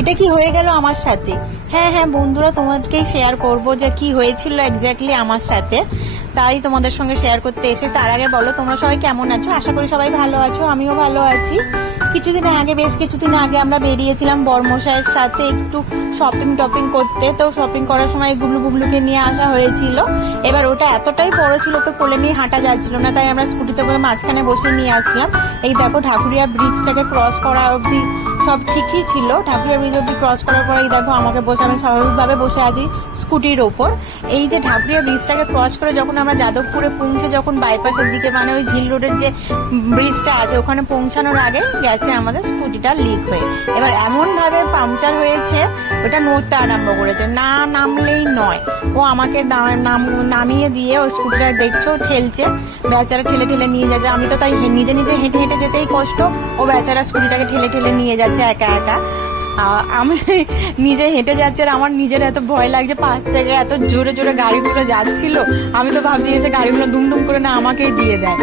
এটা কি হয়ে গেল আমার সাথে। হ্যাঁ হ্যাঁ বন্ধুরা, তোমাদেরকেই শেয়ার করব যে কি হয়েছিল এক্স্যাক্টলি আমার সাথে, তাই তোমাদের সঙ্গে শেয়ার করতে এসে। তার আগে বলো তোমরা সবাই কেমন আছো? আশা করি সবাই ভালো আছো, আমিও ভালো আছি। বেশ কিছুদিন আগে আমরা বেরিয়েছিলাম বর্মশাইয়ের সাথে একটু শপিং টপিং করতে। তো শপিং করার সময় গুবলু বুবলুকে নিয়ে আসা হয়েছিল। এবার ওটা এতটাই বড় ছিল, ওকে কোলে নিয়ে হাঁটা যাচ্ছিল না, তাই আমরা স্কুটিতে করে মাঝখানে বসে নিয়ে আসলাম। এই দেখো ঢাকুরিয়া ব্রিজটাকে ক্রস করা অবধি সব ঠিকই ছিল। ঢাকুরিয়া ব্রিজ অবধি ক্রস করার পরে এই দেখো আমাকে বসে, আমি স্বাভাবিকভাবে বসে আছি স্কুটির ওপর। এই যে ঢাকুরিয়া ব্রিজটাকে ক্রস করে যখন আমরা যাদবপুরে পৌঁছে, যখন বাইপাসের দিকে মানে ওই ঝিল রোডের যে ব্রিজটা আছে ওখানে পৌঁছানোর আগে গেছে আমাদের স্কুটিটা লিক হয়ে। এবার এমনভাবে পাংচার হয়েছে, ওটা নড়তে আরম্ভ করেছে, না নামলেই নয়। ও আমাকে নামিয়ে দিয়ে ওই স্কুটিটা দেখছো ঠেলছে, বেচারা ঠেলে ঠেলে নিয়ে যাচ্ছে। আমি তো তাই নিজে নিজে হেঁটে হেঁটে যেতেই কষ্ট, ও বেচারা স্কুটিটাকে ঠেলে ঠেলে নিয়ে যাচ্ছে একা একা। আমি নিজে হেঁটে যাচ্ছি আর আমার নিজের এত ভয় লাগছে, পাশ থেকে এত জোরে জোরে গাড়িগুলো যাচ্ছিল। আমি তো ভাবছি এসে গাড়িগুলো দুমদুম করে না আমাকেই দিয়ে দেয়।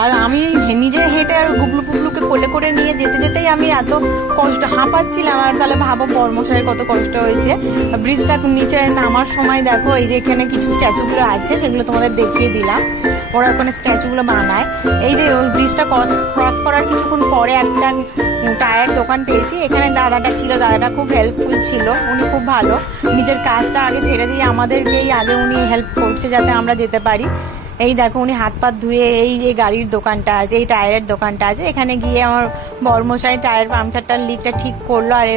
আর আমি নিজে হেঁটে আর গুবলু পুবলুকে কোলে করে নিয়ে যেতে যেতেই আমি এত কষ্ট হাঁপাচ্ছিলাম। আর তাহলে ভাবো বর্মশাইয়ের কত কষ্ট হয়েছে। ব্রিজটা নিচে নামার সময় দেখো এই যে এখানে কিছু স্ট্যাচুগুলো আছে, সেগুলো তোমাদের দেখিয়ে দিলাম। ওরা ওখানে স্ট্যাচুগুলো বানায়। এই যে ওই ব্রিজটা ক্রস করার কিছুক্ষণ পরে একটা টায়ার দোকান পেয়েছি। এখানে দাদাটা ছিল, দাদাটা খুব হেল্পফুল ছিল, উনি খুব ভালো। নিজের কাজটা আগে ছেড়ে দিয়ে আমাদেরকেই আগে উনি হেল্প করছে যাতে আমরা যেতে পারি। এই দেখো উনি হাত পাত ধুয়ে এই যে গাড়ির দোকানটা আছে, এই টায়ারের দোকানটা আছে, এখানে গিয়ে আমার বর্মশাই টায়ার পাংচারটার লিকটা ঠিক করলো। আর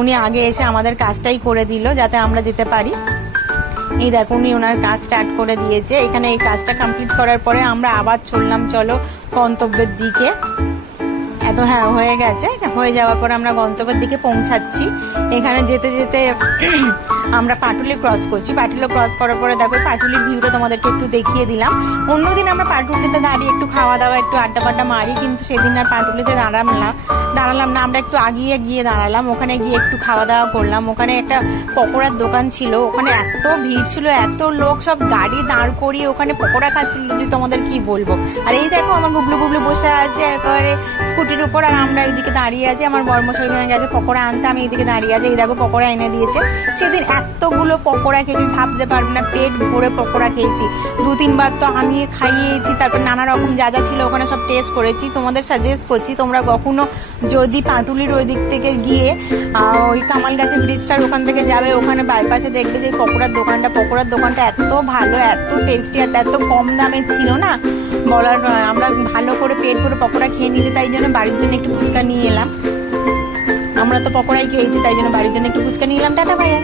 উনি আগে এসে আমাদের কাজটাই করে দিল যাতে আমরা যেতে পারি। এই দেখো উনি ওনার কাজ স্টার্ট করে দিয়েছে। এখানে এই কাজটা কমপ্লিট করার পরে আমরা আবার চললাম চলো গন্তব্যের দিকে। এত হ্যাঁ হয়ে গেছে, হয়ে যাওয়ার পরে আমরা গন্তব্যের দিকে পৌঁছাচ্ছি। এখানে যেতে যেতে আমরা পাটুলি ক্রস করছি। পাটুলি ক্রস করার পরে দেখো পাটুলির ভিউটা তোমাদেরকে একটু দেখিয়ে দিলাম। অন্যদিন আমরা পাটুলিতে দাঁড়িয়ে একটু খাওয়া দাওয়া একটু আড্ডা পাড্ডা মারি, কিন্তু সেদিন আর পাটুলিতে দাঁড়ালাম না। আমরা একটু আগিয়ে গিয়ে দাঁড়ালাম, ওখানে গিয়ে একটু খাওয়া দাওয়া করলাম। ওখানে একটা পকোড়ার দোকান ছিল, ওখানে এত ভিড় ছিল, এত লোক সব গাড়ি দাঁড় করিয়ে ওখানে পকোড়া খাচ্ছিল যে তোমাদের কি বলবো। আর এই দেখো আমার গুবলু গুবলু বসে আছে একেবারে স্কুটির উপর, আর আমরা এইদিকে দাঁড়িয়ে আছি। আমার বর্মশাই ওখানে গেছে পকোড়া আনতে, আমি এইদিকে দাঁড়িয়ে আছি। এই দেখো পকোড়া এনে দিয়েছে। সেদিন এতগুলো পকোড়া খেয়েছি ভাবতে পারবে না, পেট ভরে পকোড়া খেয়েছি। 2-3 বার তো আমি খাইয়েছি। তারপর নানা রকম যা যা ছিল ওখানে সব টেস্ট করেছি। তোমাদের সাজেস্ট করছি তোমরা কখনো যদি পাটুলির ওই দিক থেকে গিয়ে ওই কামাল গাছের ব্রিজটার ওখান থেকে যাবে, ওখানে বাইপাসে দেখবে যে পকোড়ার দোকানটা এত ভালো, এত টেস্টি, আর এত কম দামে ছিল না বলার নয়। আমরা ভালো করে পেট ভরে পকোড়া খেয়ে নিতে, তাই জন্য বাড়ির জন্য একটু ফুচকা নিয়ে এলাম। আমরা তো পকোড়াই খেয়েছি, তাই জন্য বাড়ির জন্য একটু ফুচকা নিয়ে এলাম। টাটা ভাইয়া।